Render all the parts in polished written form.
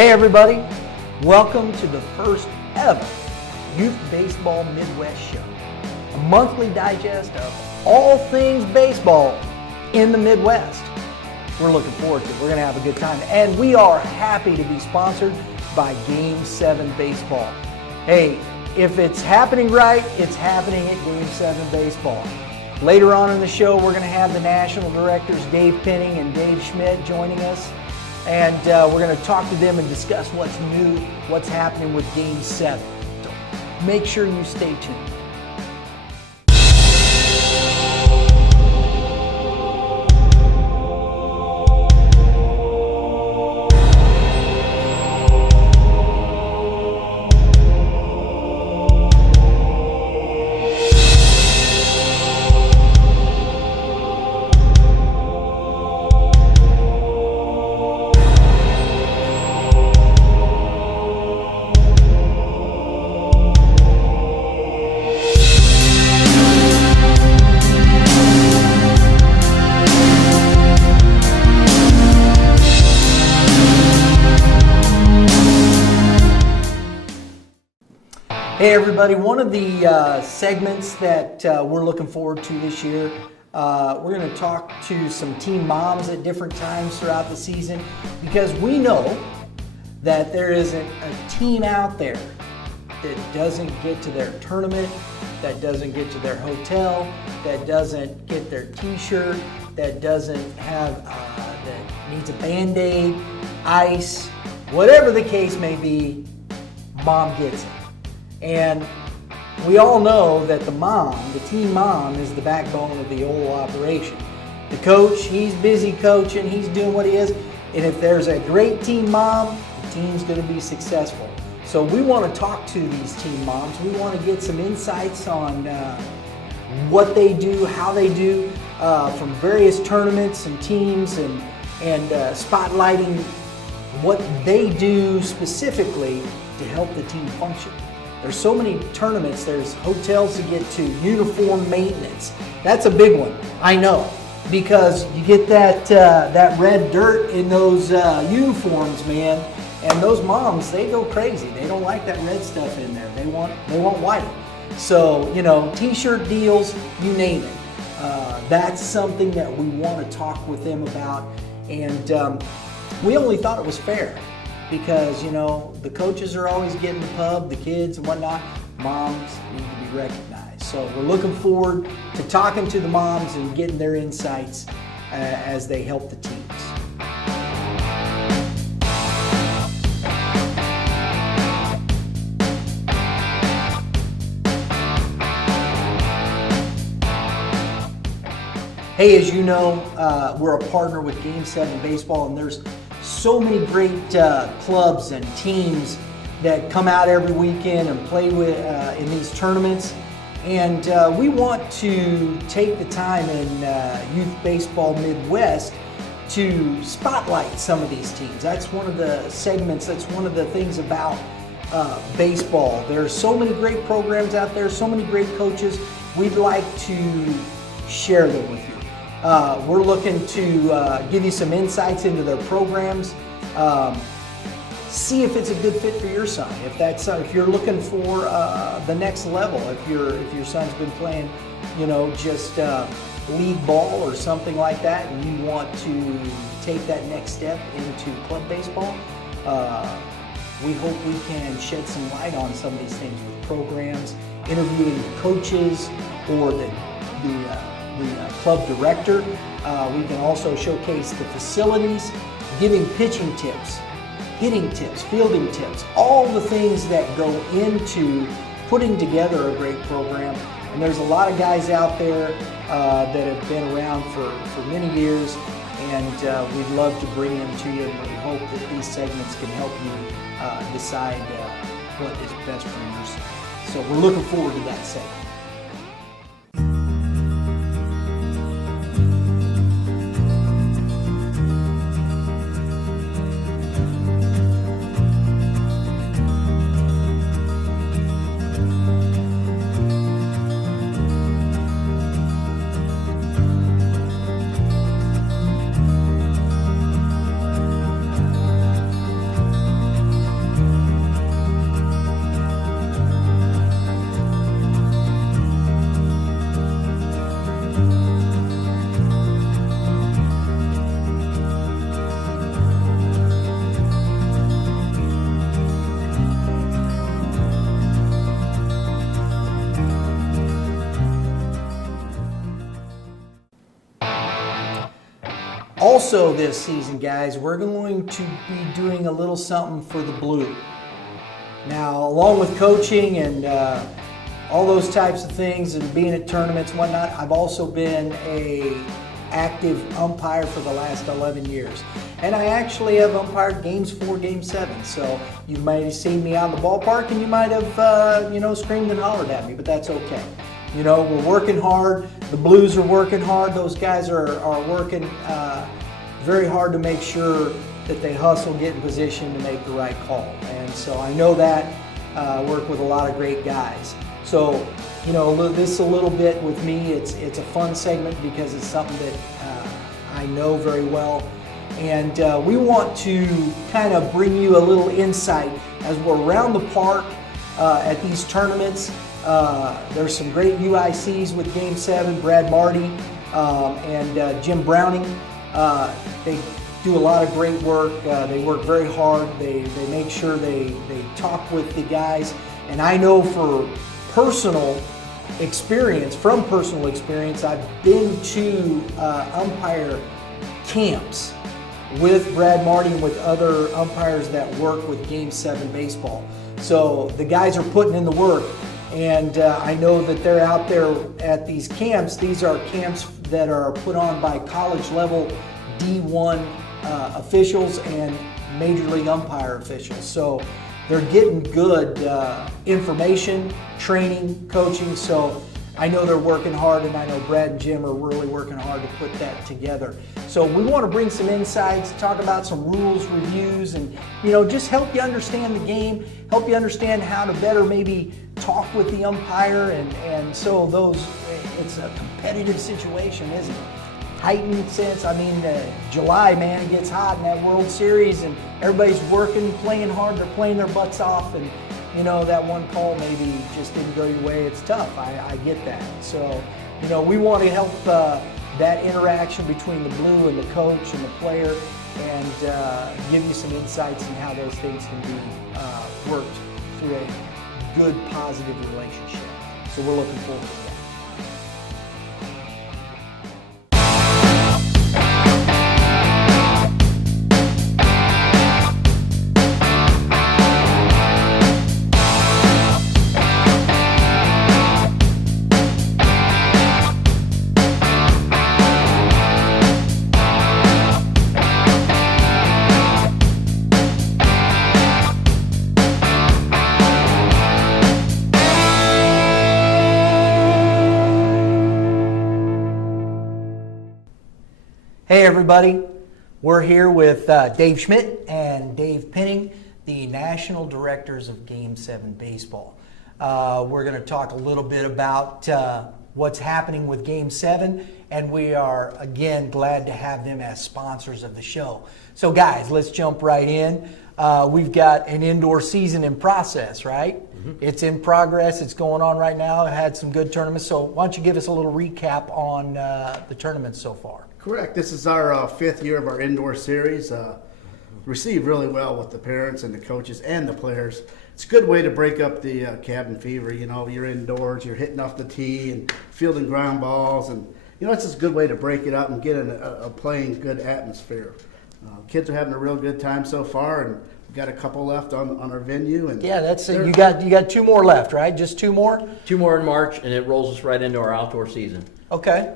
Hey everybody, welcome to the first ever Youth Baseball Midwest Show, a monthly digest of all things baseball in the Midwest. We're looking forward to it. We're going to have a good time, and we are happy to be sponsored by Game 7 Baseball. Hey, if it's happening right, it's happening at Game 7 Baseball. Later on in the show, we're going to have the National Directors Dave Penning and Dave Schmidt joining us. And we're going to talk to them and discuss what's new, what's happening with Game 7. So make sure you stay tuned. Hey everybody, one of the segments that we're looking forward to this year, we're going to talk to some team moms at different times throughout the season, because we know that there isn't a team out there that doesn't get to their tournament, that doesn't get to their hotel, that doesn't get their t-shirt, that doesn't have, that needs a Band-Aid, ice, whatever the case may be, mom gets it. And we all know that the mom, the team mom, is the backbone of the whole operation. The coach, he's busy coaching, he's doing what he is, and if there's a great team mom, the team's going to be successful. So we want to talk to these team moms. We want to get some insights on what they do, how they do, from various tournaments and teams, and spotlighting what they do specifically to help the team function. There's so many tournaments, there's hotels to get to, uniform maintenance. That's a big one, I know, because you get that red dirt in those uniforms, man, and those moms, they go crazy. They don't like that red stuff in there. They want white. So, you know, t-shirt deals, you name it. That's something that we want to talk with them about, and we only thought it was fair. Because, you know, the coaches are always getting the pub, the kids and whatnot. Moms need to be recognized. So we're looking forward to talking to the moms and getting their insights as they help the teams. Hey, as you know, we're a partner with Game 7 Baseball, and there's so many great clubs and teams that come out every weekend and play with in these tournaments, and we want to take the time in Youth Baseball Midwest to spotlight some of these teams. That's one of the segments, that's one of the things about baseball. There are so many great programs out there, so many great coaches. We'd like to share them with you. We're looking to give you some insights into their programs. See if it's a good fit for your son. If you're looking for the next level, if your son's been playing, you know, just league ball or something like that, and you want to take that next step into club baseball, we hope we can shed some light on some of these things with programs, interviewing coaches or the club director. We can also showcase the facilities, giving pitching tips, hitting tips, fielding tips, all the things that go into putting together a great program. And there's a lot of guys out there that have been around for many years, and we'd love to bring them to you, and we hope that these segments can help you decide what is best for your son. So we're looking forward to that segment. Also this season, guys, we're going to be doing a little something for the Blue. Now, along with coaching and all those types of things and being at tournaments and whatnot, I've also been a active umpire for the last 11 years. And I actually have umpired games 4, game 7. So you might have seen me out in the ballpark and you might have, screamed and hollered at me, but that's okay. We're working hard. The Blues are working hard. Those guys are working very hard to make sure that they hustle, get in position to make the right call. And so I know that, work with a lot of great guys. So, this a little bit with me, it's a fun segment because it's something that I know very well. And we want to kind of bring you a little insight as we're around the park at these tournaments. There's some great UICs with Game 7, Brad Marty and Jim Browning. They do a lot of great work. They work very hard. They make sure they talk with the guys. And I know from personal experience, I've been to umpire camps with Brad Marty and with other umpires that work with Game 7 baseball. So the guys are putting in the work. And I know that they're out there at these camps. These are camps that are put on by college level D1 officials and Major League umpire officials. So they're getting good information, training, coaching. So I know they're working hard, and I know Brad and Jim are really working hard to put that together. So we want to bring some insights, talk about some rules, reviews, and just help you understand the game, help you understand how to better maybe talk with the umpire, and so it's a competitive situation, isn't it? Heightened sense. July, man, it gets hot in that World Series, and everybody's working, playing hard, they're playing their butts off, and that one call maybe just didn't go your way. It's tough. I get that. So, we want to help that interaction between the Blue and the coach and the player, and give you some insights on how those things can be worked through a good, positive relationship. So we're looking forward to that. Hey everybody, we're here with Dave Schmidt and Dave Penning, the National Directors of Game 7 Baseball. We're going to talk a little bit about what's happening with Game 7, and we are, again, glad to have them as sponsors of the show. So guys, let's jump right in. We've got an indoor season in process, right? Mm-hmm. It's in progress. It's going on right now. It had some good tournaments. So why don't you give us a little recap on the tournaments so far? Correct. This is our fifth year of our indoor series. Received really well with the parents and the coaches and the players. It's a good way to break up the cabin fever. You're indoors, you're hitting off the tee and fielding ground balls, and it's just a good way to break it up and get in a playing good atmosphere. Kids are having a real good time so far, and we've got a couple left on our venue. And yeah, that's it. You got 2 more left, right? Just 2 more? 2 more in March, and it rolls us right into our outdoor season. Okay.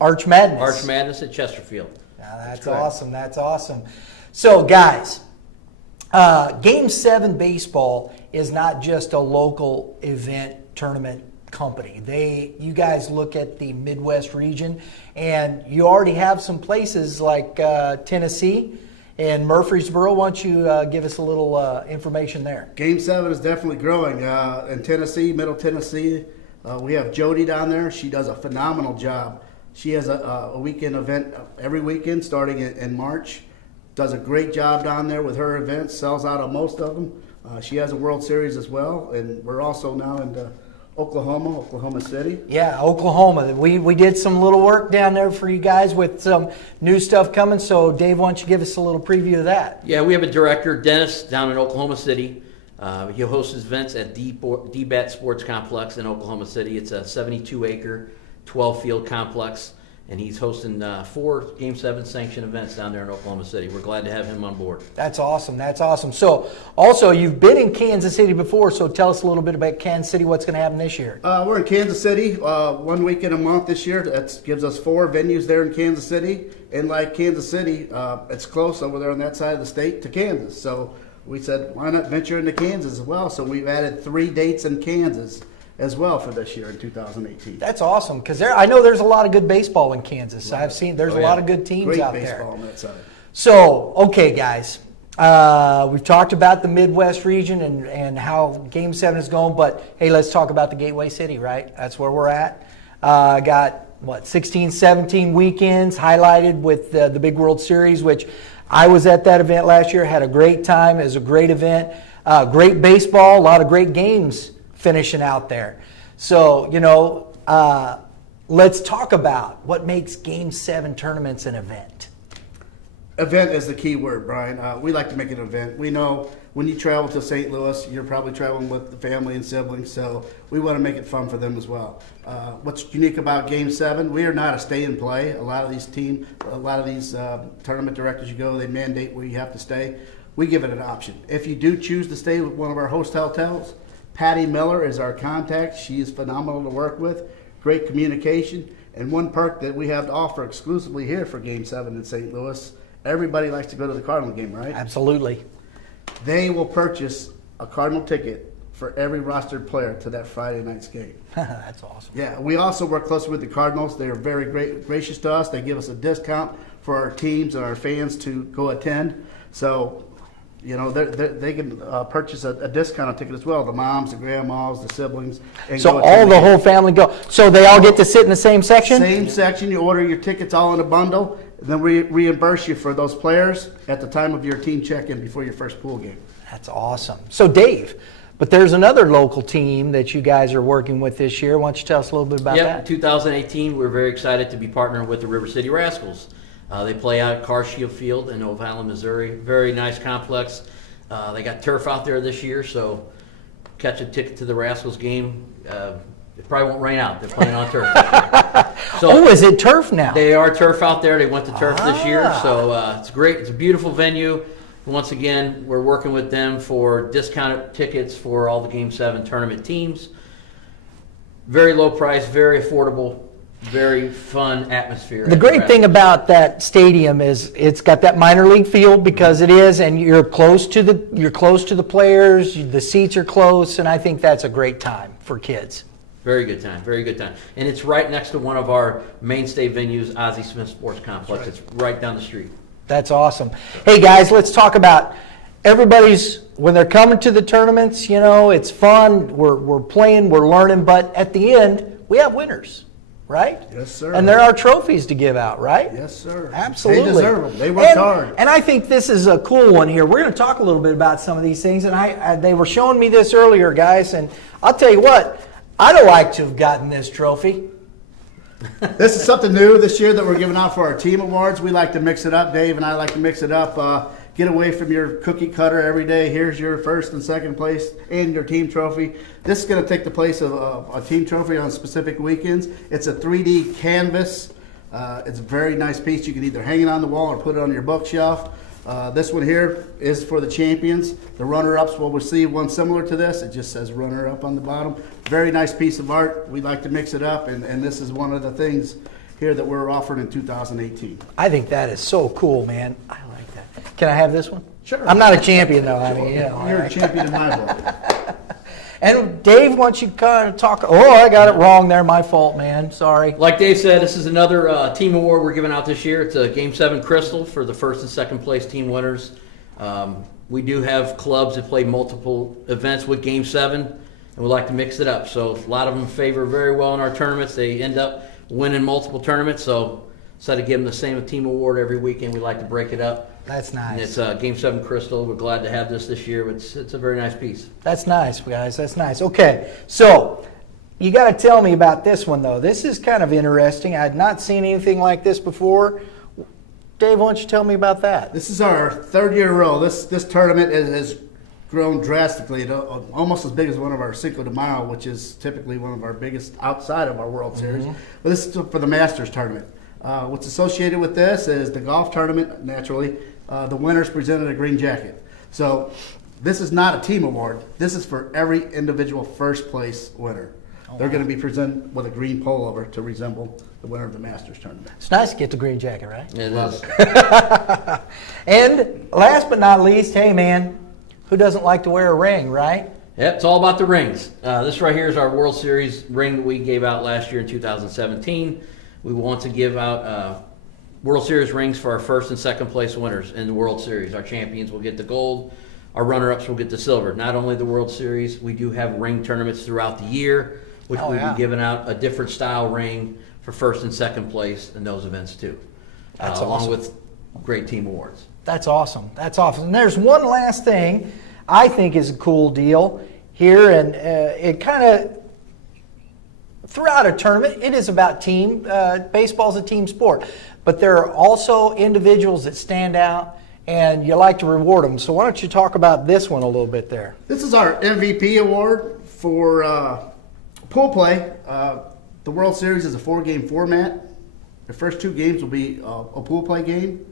Arch Madness. Arch Madness at Chesterfield. That's awesome. That's awesome. So, guys, Game 7 baseball is not just a local event tournament company. You guys look at the Midwest region, and you already have some places like Tennessee and Murfreesboro. Why don't you give us a little information there? Game 7 is definitely growing. In Tennessee, Middle Tennessee, we have Jody down there. She does a phenomenal job. She has a weekend event every weekend starting in March. Does a great job down there with her events, sells out on most of them. She has a World Series as well, and we're also now into Oklahoma City. Yeah, Oklahoma. We did some little work down there for you guys with some new stuff coming. So, Dave, why don't you give us a little preview of that? Yeah, we have a director, Dennis, down in Oklahoma City. He hosts his events at D-Bat Sports Complex in Oklahoma City. It's a 72-acre, 12-field complex, and he's hosting 4 Game 7 sanctioned events down there in Oklahoma City. We're glad to have him on board. That's awesome. That's awesome. So, also, you've been in Kansas City before, so tell us a little bit about Kansas City, what's going to happen this year. We're in Kansas City 1 week in a month this year. That gives us 4 venues there in Kansas City. And like Kansas City, it's close over there on that side of the state to Kansas. So we said, why not venture into Kansas as well? So we've added 3 dates in Kansas as well for this year in 2018. That's awesome, because I know there's a lot of good baseball in Kansas. I've seen there's a lot of good teams Great out baseball there. on that side. So, okay, guys, we've talked about the Midwest region and how Game 7 is going, but hey, let's talk about the Gateway City, right? That's where we're at. Got, 16, 17 weekends highlighted with the Big World Series, which I was at that event last year, had a great time. It was a great event. Great baseball, a lot of great games finishing out there. So, let's talk about what makes Game 7 tournaments an event. Event is the key word, Brian. We like to make it an event. We know when you travel to St. Louis, you're probably traveling with the family and siblings, so we want to make it fun for them as well. What's unique about Game 7, we are not a stay and play. A lot of these tournament directors you go, they mandate where you have to stay. We give it an option. If you do choose to stay with one of our host hotels, Patty Miller is our contact. She is phenomenal to work with, great communication, and one perk that we have to offer exclusively here for Game 7 in St. Louis, everybody likes to go to the Cardinal game, right? Absolutely. They will purchase a Cardinal ticket for every rostered player to that Friday night's game. That's awesome. Yeah, we also work closely with the Cardinals. They are very gracious to us. They give us a discount for our teams and our fans to go attend. So, they can purchase a discounted ticket as well. The moms, the grandmas, the siblings. And So go attend all the whole family go. So they all get to sit in the same section? Same section. You order your tickets all in a bundle. And then we reimburse you for those players at the time of your team check-in before your first pool game. That's awesome. So Dave, but there's another local team that you guys are working with this year. Why don't you tell us a little bit about In that? 2018, we're very excited to be partnering with the River City Rascals. They play out at Car Shield Field in O'Fallon, Missouri. Very nice complex. They got turf out there this year, so catch a ticket to the Rascals game. It probably won't rain out. They're playing on turf this year. So is it turf now? they are turf out there. They went to turf this year, so it's great. It's a beautiful venue. Once again, we're working with them for discounted tickets for all the Game 7 tournament teams. Very low price, very affordable, very fun atmosphere. The great thing about that stadium is it's got that minor league feel because it is, and you're close to the players. The seats are close, and I think that's a great time for kids. Very good time, very good time. And it's right next to one of our mainstay venues, Ozzie Smith Sports Complex. It's right down the street. That's awesome. Hey guys, let's talk about when they're coming to the tournaments. It's fun. We're playing, we're learning, but at the end we have winners, right? Yes, sir. And there are trophies to give out, right? Yes, sir. Absolutely. They deserve them. They worked hard. And I think this is a cool one here. We're going to talk a little bit about some of these things, and they were showing me this earlier, guys, and I'll tell you what, I'd have liked to have gotten this trophy. This is something new this year that we're giving out for our team awards. We like to mix it up. Dave and I like to mix it up. Get away from your cookie cutter every day. Here's your first and second place and your team trophy. This is going to take the place of a team trophy on specific weekends. It's a 3D canvas. It's a very nice piece. You can either hang it on the wall or put it on your bookshelf. This one here is for the champions. The runner-ups will receive one similar to this. It just says runner-up on the bottom. Very nice piece of art. We like to mix it up, and this is one of the things here that we're offering in 2018. I think that is so cool, man. I like that. Can I have this one? Sure. I'm not a champion, though. I mean, You're a champion in my book. And Dave, once you kind of talk, I got it wrong there. My fault, man. Sorry. Like Dave said, this is another team award we're giving out this year. It's a Game 7 Crystal for the first and second place team winners. We do have clubs that play multiple events with Game 7, and we like to mix it up. So a lot of them favor very well in our tournaments. They end up winning multiple tournaments. So instead of giving the same team award every weekend, we like to break it up. That's nice. And it's Game 7 Crystal. We're glad to have this year. It's a very nice piece. That's nice, guys. That's nice. Okay, so you got to tell me about this one, though. This is kind of interesting. I had not seen anything like this before. Dave, why don't you tell me about that? This is our third year in a row. This tournament has grown drastically, almost as big as one of our Cinco de Mayo, which is typically one of our biggest outside of our World Series. But this is for the Masters tournament. What's associated with this is the golf tournament, naturally. The winners presented a green jacket. So this is not a team award. This is for every individual first place winner. They're going to be presented with a green pullover to resemble the winner of the Masters tournament. It's nice to get the green jacket, right? It is. And last but not least, hey man, who doesn't like to wear a ring, right? Yep, it's all about the rings. This right here is our World Series ring that we gave out last year in 2017. We want to give out World Series rings for our first and second place winners in the World Series. Our champions will get the gold. Our runner-ups will get the silver. Not only the World Series, we do have ring tournaments throughout the year, which we'll be giving out a different style ring for first and second place in those events too. That's along awesome. with great team awards. That's awesome. That's awesome. And there's one last thing I think is a cool deal here, and it kind of throughout a tournament, it is about team. Baseball's a team sport, but there are also individuals that stand out, and you like to reward them. So why don't you talk about this one a little bit there? This is our MVP award for pool play. The World Series is a 4-game format. The first 2 games will be a pool play game.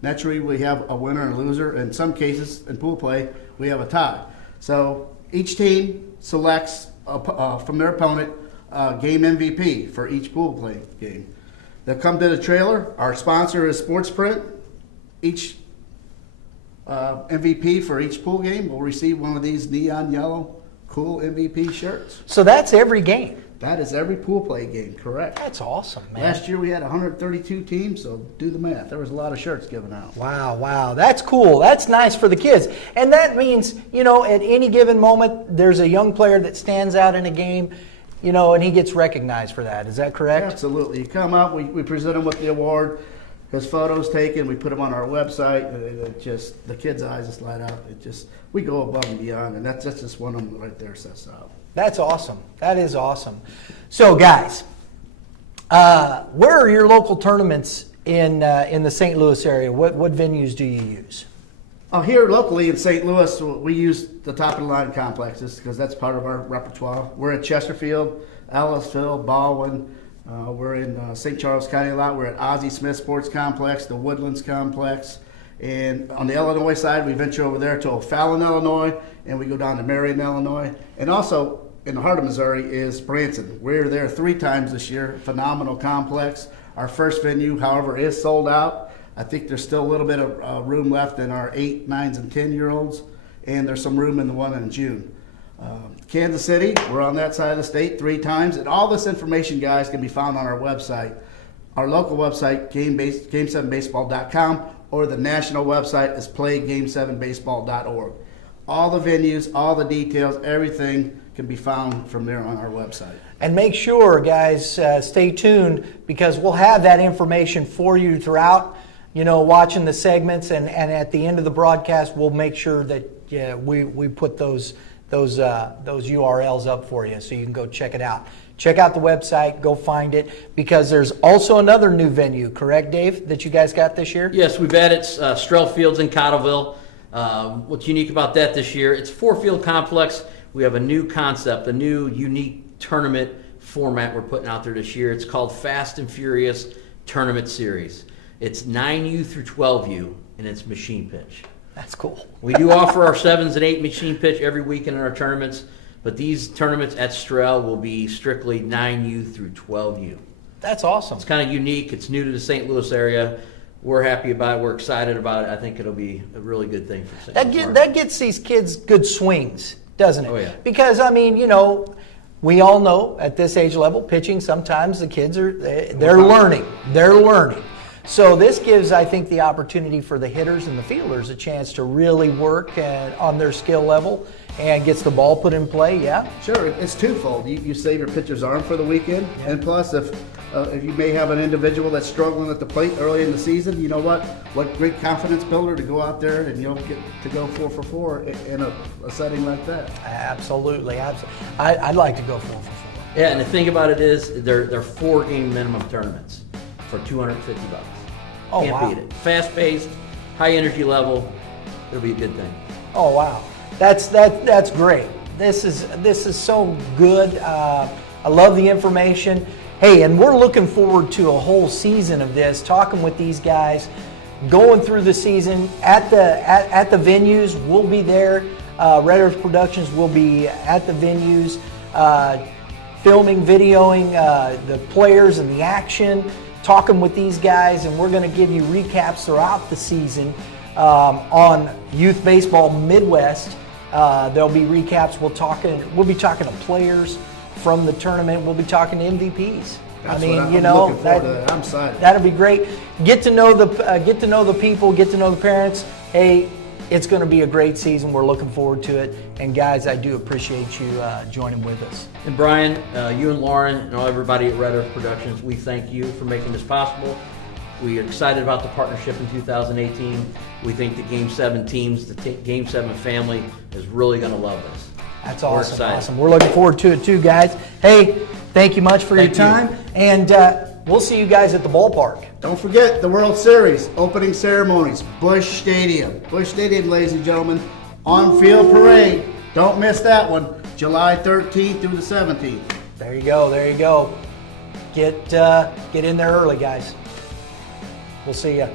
Naturally, we have a winner and a loser. In some cases, in pool play, we have a tie. So each team selects from their opponent game MVP for each pool play game. They'll come to the trailer. Our sponsor is Sports Print. Each MVP for each pool game will receive one of these neon yellow cool MVP shirts. So that's every game. That is every pool play game, correct. That's awesome, man. Last year we had 132 teams, so do the math. There was a lot of shirts given out. Wow, that's cool. That's nice for the kids. And that means, at any given moment, there's a young player that stands out in a game, and he gets recognized for that. Is that correct? Absolutely. You come up, we present him with the award, his photo's taken, we put him on our website, and it just, the kids' eyes just light up. We go above and beyond, and that's just one of them right there sets out. That's awesome. That is awesome. So, guys, where are your local tournaments in the St. Louis area? What venues do you use? Here locally in St. Louis, we use the top-of-the-line complexes because that's part of our repertoire. We're at Chesterfield, Ellisville, Baldwin. We're in St. Charles County a lot. We're at Ozzie Smith Sports Complex, the Woodlands Complex. And on the Illinois side, we venture over there to O'Fallon, Illinois, and we go down to Marion, Illinois. And also in the heart of Missouri is Branson. We're there 3 times this year. Phenomenal complex. Our first venue, however, is sold out. I think there's still a little bit of room left in our 8, 9s, and 10-year-olds, and there's some room in the one in June. Kansas City, we're on that side of the state 3 times, and all this information, guys, can be found on our website. Our local website, game7baseball.com, or the national website is playgame7baseball.org. All the venues, all the details, everything can be found from there on our website. And make sure, guys, stay tuned because we'll have that information for you throughout, watching the segments, and at the end of the broadcast, we'll make sure that we put those URLs up for you so you can go check it out. Check out the website, go find it, because there's also another new venue, correct, Dave, that you guys got this year? Yes, we've added Strell Fields in Cottleville. What's unique about that this year, it's a 4-field complex. We have a new concept, a new unique tournament format we're putting out there this year. It's called Fast and Furious Tournament Series. It's 9U through 12U, and it's machine pitch. That's cool. We do offer our 7s and 8 machine pitch every weekend in our tournaments, but these tournaments at Strell will be strictly 9U through 12U. That's awesome. It's kind of unique. It's new to the St. Louis area. We're happy about it. We're excited about it. I think it'll be a really good thing for St. Louis. That gets these kids good swings, doesn't it? Oh, yeah. Because, we all know at this age level, pitching, sometimes the kids they're learning. They're learning. So this gives, I think, the opportunity for the hitters and the fielders a chance to really work on their skill level and gets the ball put in play, yeah? Sure, it's twofold. You save your pitcher's arm for the weekend, and plus if you may have an individual that's struggling at the plate early in the season, you know what great confidence builder to go out there and get to go 4 for 4 in a setting like that. Absolutely. I'd like to go 4 for 4. Yeah, and the thing about it is they're 4-game minimum tournaments for $250. Oh, Can't wow. beat it. Fast-paced, high energy level. It'll be a good thing. Oh, wow. That's great. This is so good. I love the information. Hey, and we're looking forward to a whole season of this, talking with these guys, going through the season at the venues. We'll be there. Red Earth Productions will be at the venues, filming, videoing the players and the action, talking with these guys, and we're going to give you recaps throughout the season on Youth Baseball Midwest. There'll be recaps. We'll be talking to players from the tournament. We'll be talking to MVPs. That's I mean, what I'm you know, looking forward to that. I'm excited. That'll be great. Get to know the people, get to know the parents. Hey, it's going to be a great season. We're looking forward to it. And guys, I do appreciate you joining with us. And Brian, you and Lauren and everybody at Red Earth Productions, we thank you for making this possible. We are excited about the partnership in 2018. We think the Game 7 teams, the Game 7 family is really going to love this. That's We're awesome. excited. Awesome. We're looking forward to it too, guys. Hey, thank you much for your Thank you. time. And we'll see you guys at the ballpark. Don't forget the World Series opening ceremonies, Busch Stadium. Busch Stadium, ladies and gentlemen, on-field parade. Don't miss that one, July 13th through the 17th. There you go. There you go. Get in there early, guys. We'll see you.